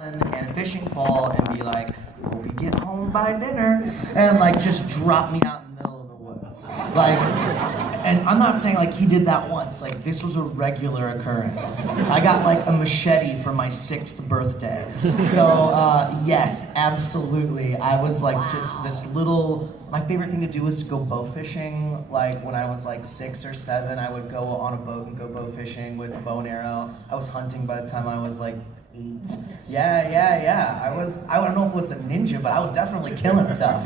and a fishing pole and be like, hope you get home by dinner, and like just drop me out in the middle of the woods. Like, and I'm not saying like he did that once, like this was a regular occurrence. I got like a machete for my 6th birthday. So yes, absolutely. I was like just this little, my favorite thing to do was to go bow fishing. Like when I was like 6 or 7, I would go on a boat and go bow fishing with a bow and arrow. I was hunting by the time I was like 8. Yeah. I don't know if it was a ninja, but I was definitely killing stuff.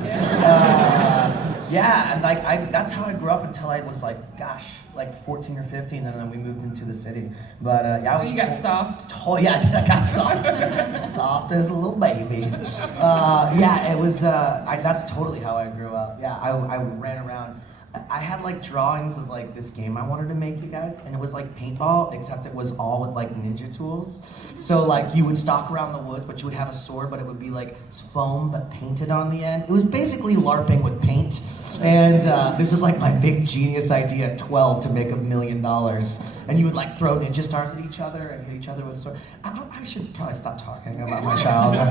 Yeah, and like that's how I grew up until I was like, gosh, like 14 or 15, and then we moved into the city. But yeah, I was. You got soft. Oh yeah, I got soft, soft as a little baby. Yeah, it was. That's totally how I grew up. Yeah, I ran around. I had like drawings of like this game I wanted to make, you guys, and it was like paintball, except it was all with like ninja tools. So like you would stalk around the woods, but you would have a sword, but it would be like foam but painted on the end. It was basically LARPing with paint. And this was like my big genius idea at 12 to make $1 million. And you would like throw ninja stars at each other and hit each other with swords. I should probably stop talking about my childhood.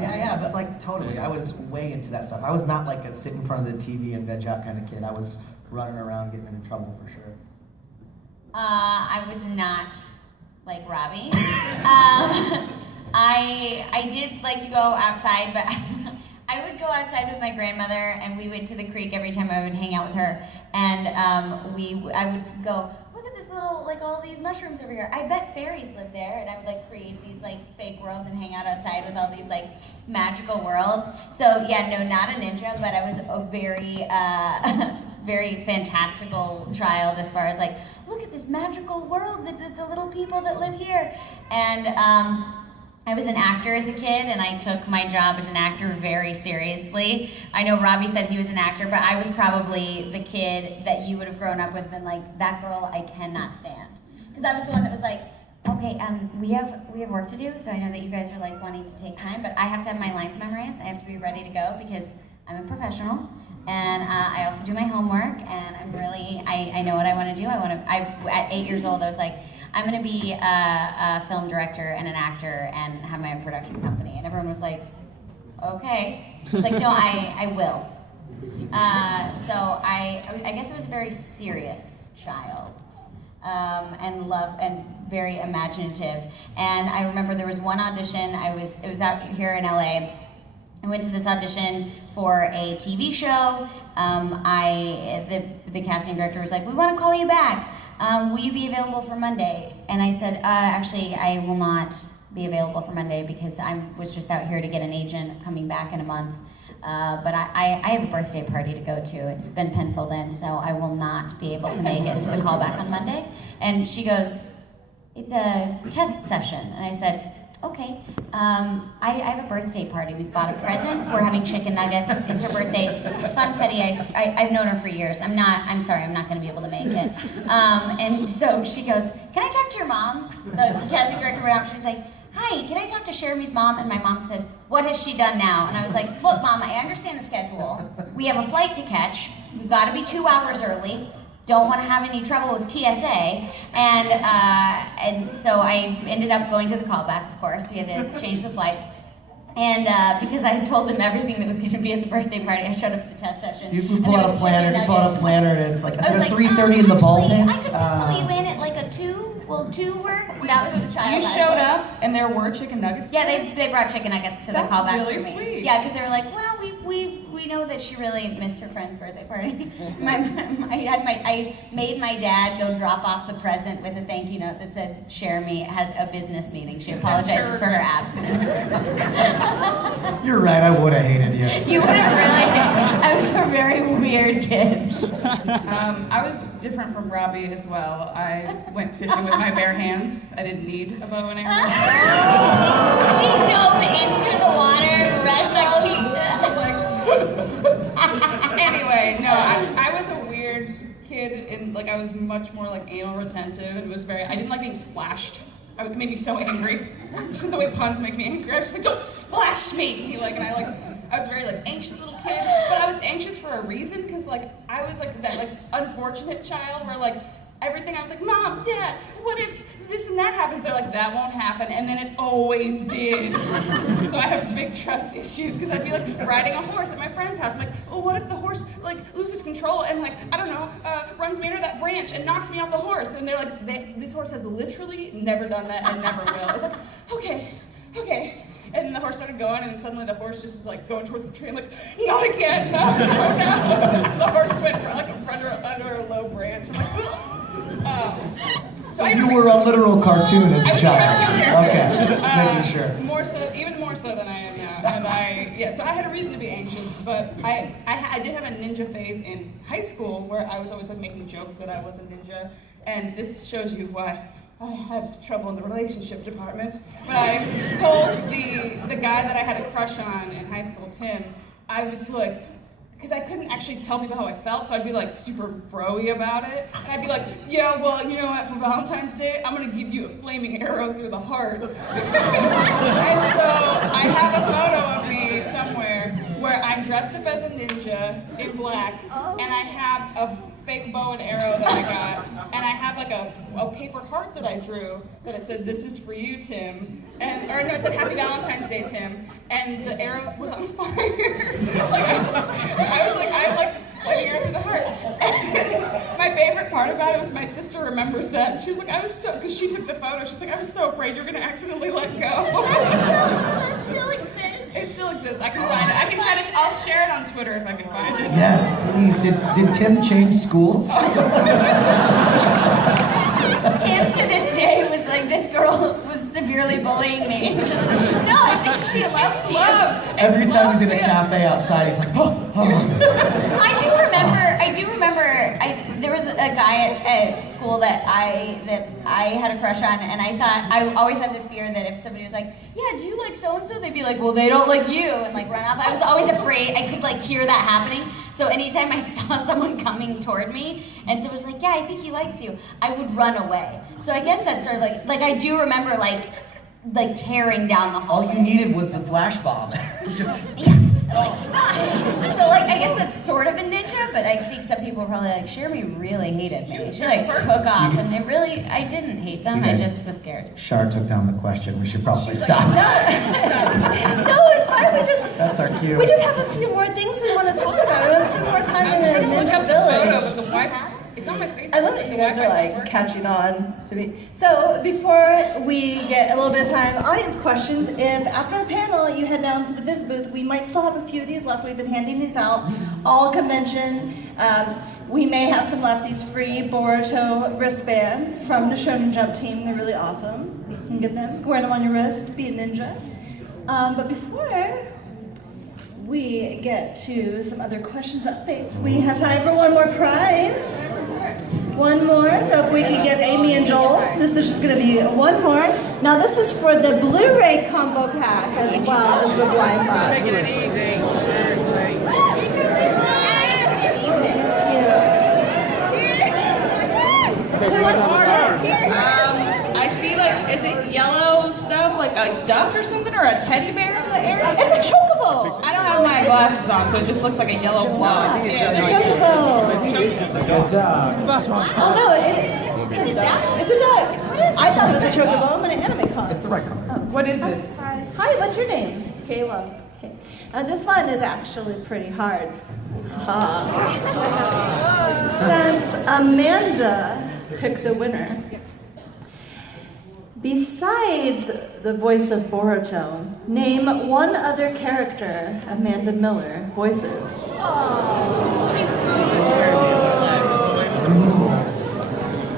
Yeah, but like totally, I was way into that stuff. I was not like a sit in front of the TV and veg out kind of kid. I was running around getting into trouble for sure. I was not like Robbie. I did like to go outside, but I would go outside with my grandmother, and we went to the creek every time I would hang out with her. And I would go, look at this little, like all these mushrooms over here. I bet fairies live there. And I would like create these like fake worlds and hang out outside with all these like magical worlds. So yeah, no, not a ninja, but I was a very, very fantastical child as far as like, look at this magical world, the little people that live here. And I was an actor as a kid, and I took my job as an actor very seriously. I know Robbie said he was an actor, but I was probably the kid that you would have grown up with and been like, that girl I cannot stand. Because I was the one that was like, okay, we have work to do, so I know that you guys are like wanting to take time, but I have to have my lines memorized. I have to be ready to go because I'm a professional, and I also do my homework, and I know what I want to do. At 8 years old, I was like, I'm going to be a film director and an actor and have my own production company. And everyone was like, okay. I was like, no, I will. So I guess I was a very serious child and very imaginative. And I remember there was one audition. It was out here in LA. I went to this audition for a TV show. The casting director was like, we want to call you back. Will you be available for Monday? And I said, actually, I will not be available for Monday because I was just out here to get an agent coming back in a month. But I have a birthday party to go to. It's been penciled in, so I will not be able to make it to the callback on Monday. And she goes, it's a test session. And I said, okay, I have a birthday party. We've bought a present. We're having chicken nuggets. It's her birthday. It's funfetti ice. I've known her for years. I'm sorry, I'm not going to be able to make it. And so she goes, can I talk to your mom? The casting director went out. She was like, hi, can I talk to Jeremy's mom? And my mom said, what has she done now? And I was like, look, Mom, I understand the schedule. We have a flight to catch. We've got to be 2 hours early. Don't want to have any trouble with TSA, and so I ended up going to the callback, of course. We had to change the flight. And because I had told them everything that was going to be at the birthday party, I showed up at the test session. You pull out a planner, and it's like, at 3:30 in the ball pits. I could pencil you in at like a 2. Will 2 work? That was the child. You showed up, and there were chicken nuggets? Yeah, they broued chicken nuggets to the callback really for me. Sweet. Yeah, because they were like, well, we know that she really missed her friend's birthday party. I made my dad go drop off the present with a thank you note that said, Jeremy had a business meeting. She apologizes for her absence. You're right, I would have hated you. You would have really. I was a very weird kid. I was different from Robbie as well. I went fishing with my bare hands. I didn't need a bow and arrow. She dove into the water, resurrected. Anyway, no, I was a weird kid, and like I was much more like anal retentive, and I didn't like being splashed. It made me so angry. Just the way puns make me angry. I was just like, don't splash me! I was very like anxious little kid, but I was anxious for a reason because like I was like that like unfortunate child where like everything I was like, Mom, Dad, what if this and that happens. They're like, that won't happen, and then it always did. So I have big trust issues because I'd be like riding a horse at my friend's house. I'm like, oh, what if the horse like loses control and like, I don't know, runs me under that branch and knocks me off the horse? And they're like, this horse has literally never done that and never will. It's like, okay. And the horse started going, and then suddenly the horse just is like going towards the tree. I'm like, not again, no. The horse went like under a low branch. I'm like, so you were a literal cartoon as a child. Okay, just making sure. Even more so than I am now. And so I had a reason to be anxious, but I did have a ninja phase in high school where I was always like making jokes that I was a ninja, and this shows you why I had trouble in the relationship department. When I told the guy that I had a crush on in high school, Tim, I was like, because I couldn't actually tell people how I felt, so I'd be like super bro-y about it. And I'd be like, yeah, well, you know what, for Valentine's Day, I'm gonna give you a flaming arrow through the heart. And so I have a photo of me somewhere where I'm dressed up as a ninja in black, and I have a fake bow and arrow that I got, and I have like a paper heart that I drew that it said, "This is for you, Tim," or no, it said, "Happy Valentine's Day, Tim," and the arrow was on fire. I was like, I like this flaming arrow through the heart. And my favorite part about it was my sister remembers that, and she was like, because she took the photo, she's like, I was so afraid you're gonna accidentally let go. It still exists. I can find it. I can try to. I'll share it on Twitter if I can find it. Yes, please. Did Tim change schools? Tim to this day was like, this girl was severely bullying me. No, I think she loves you. Every time he's in a cafe outside, he's like, oh. I do remember. There was a guy at school that I had a crush on, and I always had this fear that if somebody was like, yeah, do you like so and so? They'd be like, well, they don't like you, and like run off. I was always afraid. I could like hear that happening. So anytime I saw someone coming toward me, and someone was like, yeah, I think he likes you, I would run away. So I guess that's sort of like I do remember like tearing down the hall. All you needed was the flash bomb. Just So like I guess that's sort of a ninja, but I think some people were probably like, Shermie really hated me. She like took off, and I didn't hate them. I just was scared. Shar took down the question. We should probably stop. No, it's fine. That's our cue. We just have a few more things we want to talk about. We want to spend more time in the ninja village. Photo, but the Wi-Fi, it's on my Facebook. I love that you guys are like catching on to me. So before we get a little bit of time, audience questions. If after the panel you head down to the Viz booth, we might still have a few of these left. We've been handing these out all convention. We may have some left. These free Boruto wristbands from the Shonen Jump team. They're really awesome. You can get them. Wear them on your wrist. Be a ninja. But before we get to some other questions updates, we have time for one more prize. One more. So if we could give Amy and Joel, this is just going to be one more. Now this is for the Blu-ray combo pack as well as the blind box. Who wants to pick? I see like, is it yellow stuff, like a duck or something, or a teddy bear in the air? It's a chocobo. I don't have my glasses on, so it just looks like a yellow blob. It's a chocobo. Good job. Oh no, it's a duck. It's a duck. I thought it was a chocobo. I'm an anime con. It's the right color. What is it? Hi, what's your name? Kayla. Okay. This one is actually pretty hard. Since Amanda picked the winner, besides the voice of Boruto, name one other character Amanda Miller voices.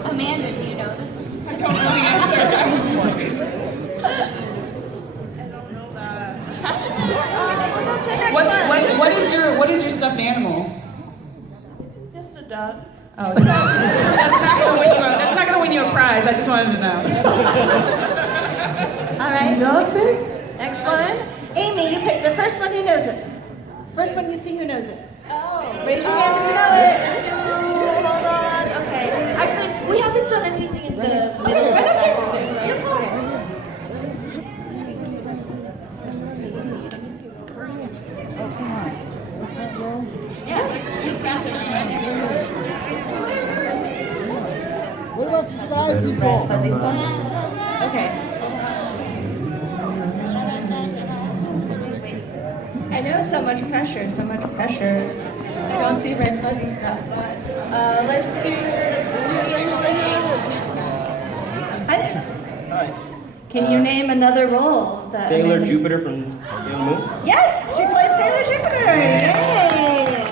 Amanda, do you know this? I don't know the answer. What is your stuffed animal? Just a dog. Oh, that's not gonna win you a prize. I just wanted to know. All right. Nothing? Next one. Amy, you pick the first one who knows it. First one you see who knows it. Oh. Raise your hand if you know it. Hold on. Okay. Actually, we haven't done anything in the middle. Okay, right up here. It's your call. What about the size Red fuzzy stuff? Okay. I know, so much pressure, so much pressure. I don't see red fuzzy stuff. Let's do. Can you name another role? That Sailor Jupiter from Sailor Moon. Yes, she plays Sailor Jupiter. Yay!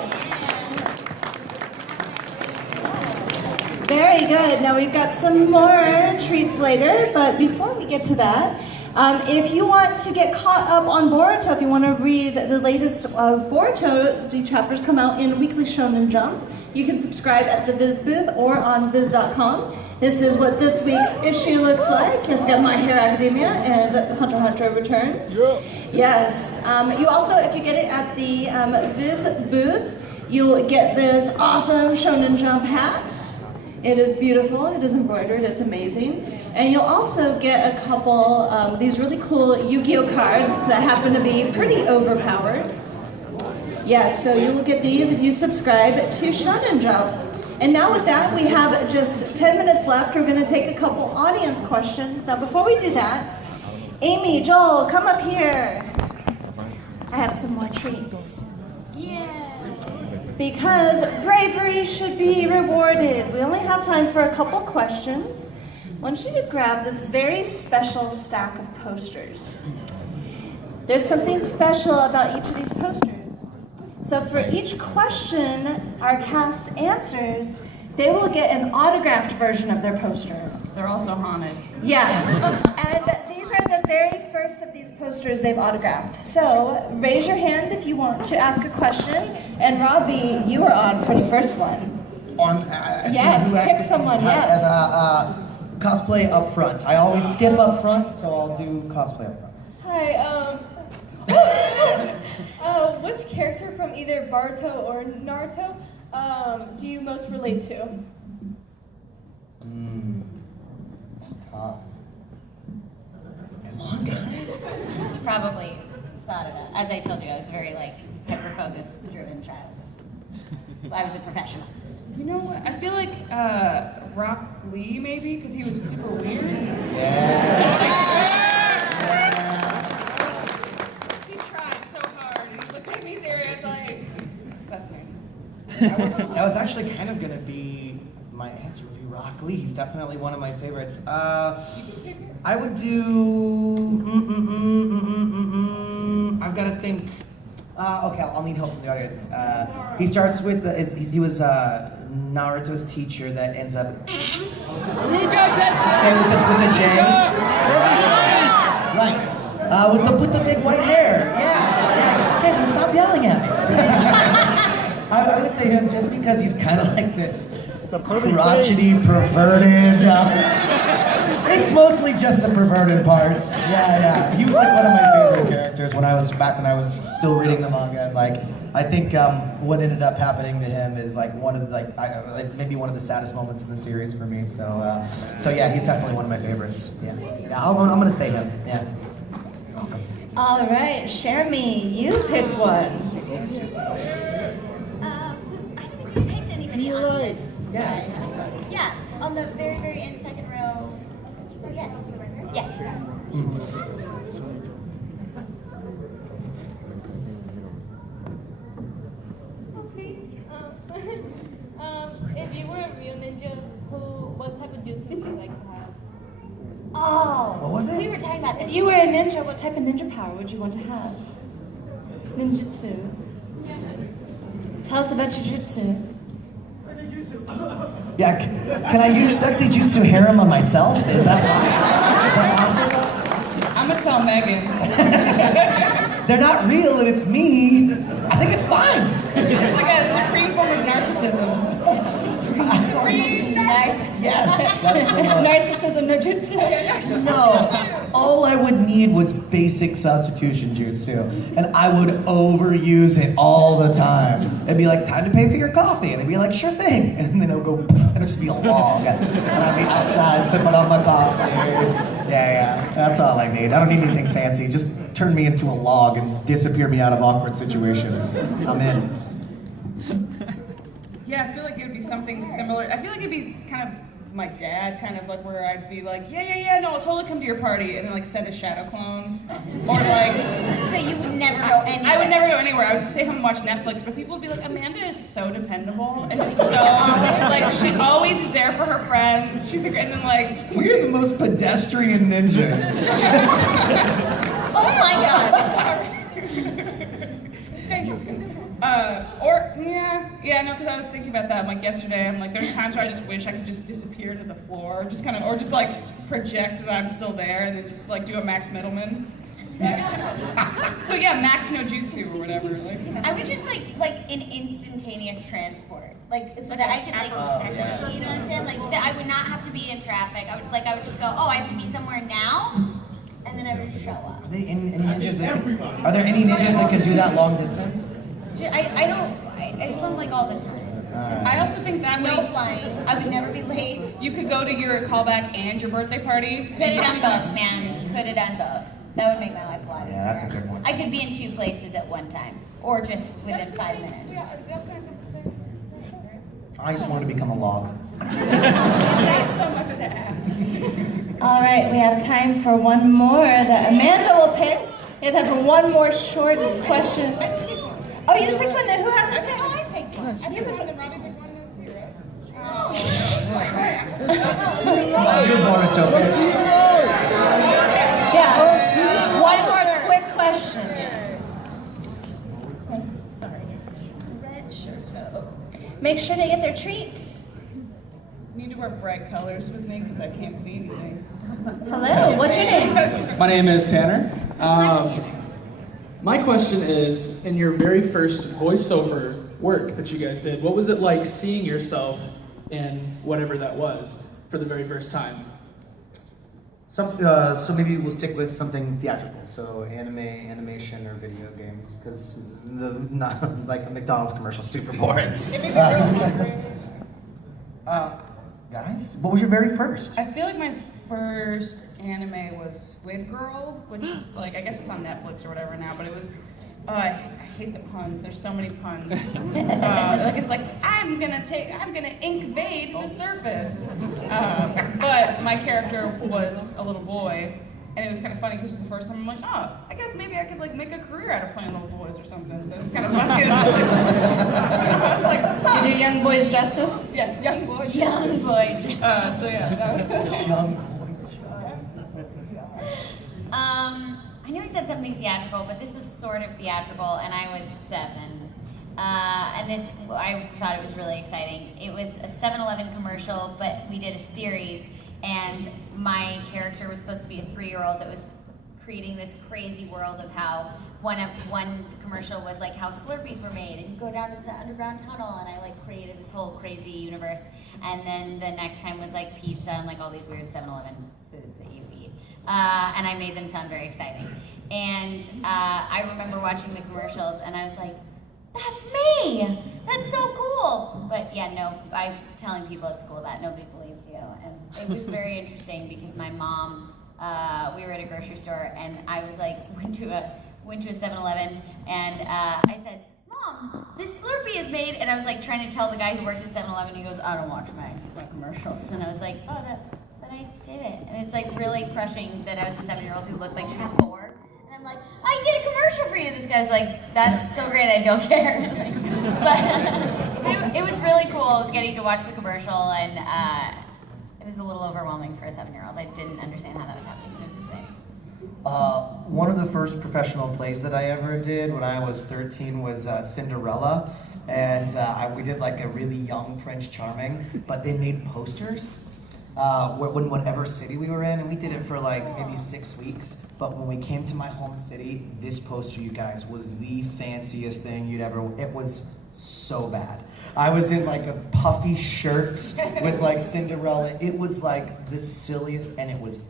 Very good. Now we've got some more treats later, but before we get to that, if you want to get caught up on Boruto, if you want to read the latest Boruto, the chapters come out in Weekly Shonen Jump. You can subscribe at the Viz booth or on Viz.com. This is what this week's issue looks like. It's got My Hero Academia and Hunter x Hunter returns. Yes. You also, if you get it at the Viz booth, you'll get this awesome Shonen Jump hat. It is beautiful, it is embroidered, it's amazing. And you'll also get a couple these really cool Yu-Gi-Oh cards that happen to be pretty overpowered. Yes, so you will get these if you subscribe to Shonen Jump. And now with that, we have just 10 minutes left. We're going to take a couple audience questions. Now before we do that, Amy, Joel, come up here. I have some more treats. Yeah. Because bravery should be rewarded. We only have time for a couple questions. I want you to grab this very special stack of posters. There's something special about each of these posters. So for each question our cast answers, they will get an autographed version of their poster. They're also haunted. Yeah. And these are the very first of these posters they've autographed. So raise your hand if you want to ask a question. And Robbie, you are on for the first one. Yes, pick someone, As a cosplay up front. I always skip up front, so I'll do cosplay up front. Hi, which character from either Boruto or Naruto do you most relate to? That's tough. Come on, guys. Probably Sarada. As I told you, I was a very hyper-focused, driven child. I was a professional. You know what? I feel like Rock Lee maybe because he was super weird. Yeah. He tried so hard. He looked at me serious like that's me. That was actually kind of gonna be my answer. Would be Rock Lee. He's definitely one of my favorites. I would do. I've got to think. Okay, I'll need help from the audience. He starts with he was Naruto's teacher that ends up. Say with the J. Right. With the big white hair. Yeah. Okay, well, stop yelling at me. I would say him just because he's kind of like this crotchety, perverted. It's mostly just the perverted parts. Yeah. He was like one of my favorite characters when I was still reading the manga. Like, I think what ended up happening to him is like one of maybe one of the saddest moments in the series for me. So yeah, he's definitely one of my favorites. Yeah, I'm gonna say him. Yeah. Welcome. All right, Shermie, you pick one. I don't think we picked anybody on this. Yeah. Yeah, on the very, very end, second row. Oh, yes. Yes. If you were a real ninja, what type of jutsu would you like to have? Oh. What was it? We were talking about this. If you were a ninja, what type of ninja power would you want to have? Ninjutsu. Tell us about your jutsu. Yeah. Can I use sexy jutsu harem on myself? Is that possible? I'm gonna tell Megan. They're not real and it's me. I think it's fine. It's like a supreme form of narcissism. Yes, that's the one. Narcissism no jutsu. No, all I would need was basic substitution jutsu, and I would overuse it all the time. It'd be like, time to pay for your coffee, and it'd be like, sure thing, and then it would go, and it'd just be a log, and I'd be outside sipping on my coffee. Yeah, that's all I need. I don't need anything fancy. Just turn me into a log and disappear me out of awkward situations. I'm in. Yeah, I feel like it would be something similar. I feel like it'd be kind of my dad, kind of like where I'd be like, yeah, no, I'll totally come to your party, and then like send a shadow clone, or like. So you would never go anywhere. I would never go anywhere. I would just stay home and watch Netflix. But people would be like, Amanda is so dependable and just so like she always is there for her friends. She's a great, and then like We're the most pedestrian ninjas. Oh my god. No, because I was thinking about that like yesterday. I'm like, there's times where I just wish I could just disappear to the floor, just kind of, or just like project that I'm still there, and then just like do a Max Middleman. So yeah, Max no jutsu or whatever. Like I would just like an instantaneous transport, like so that I could like, yeah. you know what I'm saying? Like that I would not have to be in traffic. I would just go, oh, I have to be somewhere now, and then I would show up. Are there any ninjas that can do that long distance? I just don't like all the time. I also think that No way flying. I would never be late. you could go to your callback and your birthday party. Could have done both, man. Could have done both. That would make my life a lot easier. Yeah, that's a good one. I could be in 2 places at one time, or just within 5 minutes. I just wanted to become a log. That's so much to ask. All right, we have time for one more that Amanda will pick. We have time for one more short question. Oh, you just picked one. Who has it picked? Oh, I picked one. I picked one and Robbie picked one then too, right? You're Boruto. Yeah. One more quick question. Red shirt. Make sure they get their treats. You need to wear bright colors with me because I can't see anything. Hello. What's your name? My name is Tanner. My question is, in your very first voiceover work that you guys did, what was it like seeing yourself in whatever that was for the very first time? So maybe we'll stick with something theatrical. So animation, or video games, because not like a McDonald's commercial, super boring. Guys, what was your very first? I feel like my first anime was Squid Girl, which is like, I guess it's on Netflix or whatever now, but it was, I hate the puns, there's so many puns. Like it's like, I'm gonna invade the surface. But my character was a little boy, and it was kind of funny because it was the first time I'm like, oh, I guess maybe I could like make a career out of playing little boys or something, so it was kind of funny. I was like, huh. You do young boys justice? Yeah, young boy. Young justice. boy. So yeah, that was I know he said something theatrical, but this was sort of theatrical, and I was 7. And this, I thought it was really exciting. It was a 7-Eleven commercial, but we did a series, and my character was supposed to be a 3-year-old that was creating this crazy world of how one commercial was like how Slurpees were made, and you go down to the underground tunnel, and I like created this whole crazy universe. And then the next time was like pizza and like all these weird 7-Eleven foods that you eat. And I made them sound very exciting. And I remember watching the commercials, and I was like, that's me! That's so cool! But yeah, no, I'm telling people at school that nobody believed you. And it was very interesting because my mom, we were at a grocery store, and I was like, went to a 7-Eleven, and I said, Mom, this Slurpee is made, and I was like trying to tell the guy who worked at 7-Eleven, he goes, I don't watch my commercials. And I was like, oh, but I did it. And it's like really crushing that I was a 7-year-old who looked like she was 4. And I'm like, I did a commercial for you. This guy's like, that's so great, I don't care. But it was really cool getting to watch the commercial, and it was a little overwhelming for a 7-year-old. I didn't understand how that was happening. It was insane. One of the first professional plays that I ever did when I was 13 was Cinderella, and we did like a really young Prince Charming, but they made posters when whatever city we were in, and we did it for like maybe 6 weeks. But when we came to my home city, this poster, you guys, was the fanciest thing you'd ever. It was so bad. I was in like a puffy shirt with like Cinderella. It was like the silliest, and it was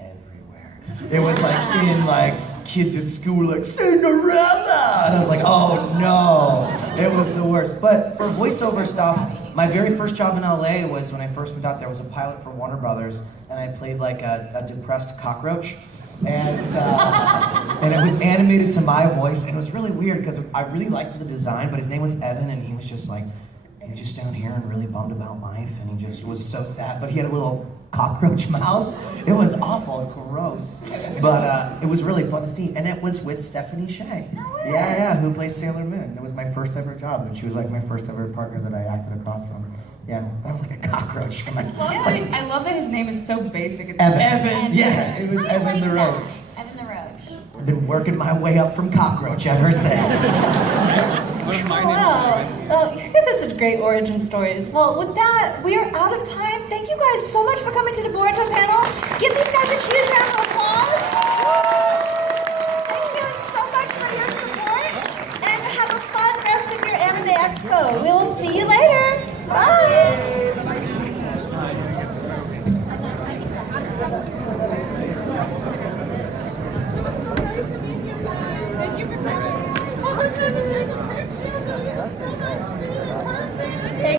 everywhere. It was like in like kids at school like Cinderella, and I was like, oh no, it was the worst. But for voiceover stuff, my very first job in LA was when I first moved out there. Was a pilot for Warner Brothers, and I played like a depressed cockroach. And it was animated to my voice, and it was really weird because I really liked the design, but his name was Evan, and he was just like, he was just down here and really bummed about life, and he just was so sad. But he had a little cockroach mouth. It was awful, gross. But it was really fun to see, and it was with Stephanie Shea. Yeah, who plays Sailor Moon. It was my first ever job, and she was like my first ever partner that I acted across from. Yeah, that was like a cockroach from like. I love that his name is so basic. It's Evan. Yeah, it was I Evan like the that. Roach. Evan the Roach. I've been working my way up from cockroach ever since. What if my name Wow. Well, you guys have such great origin stories. Well, with that, we are out of time. Thank you guys so much for coming to the board.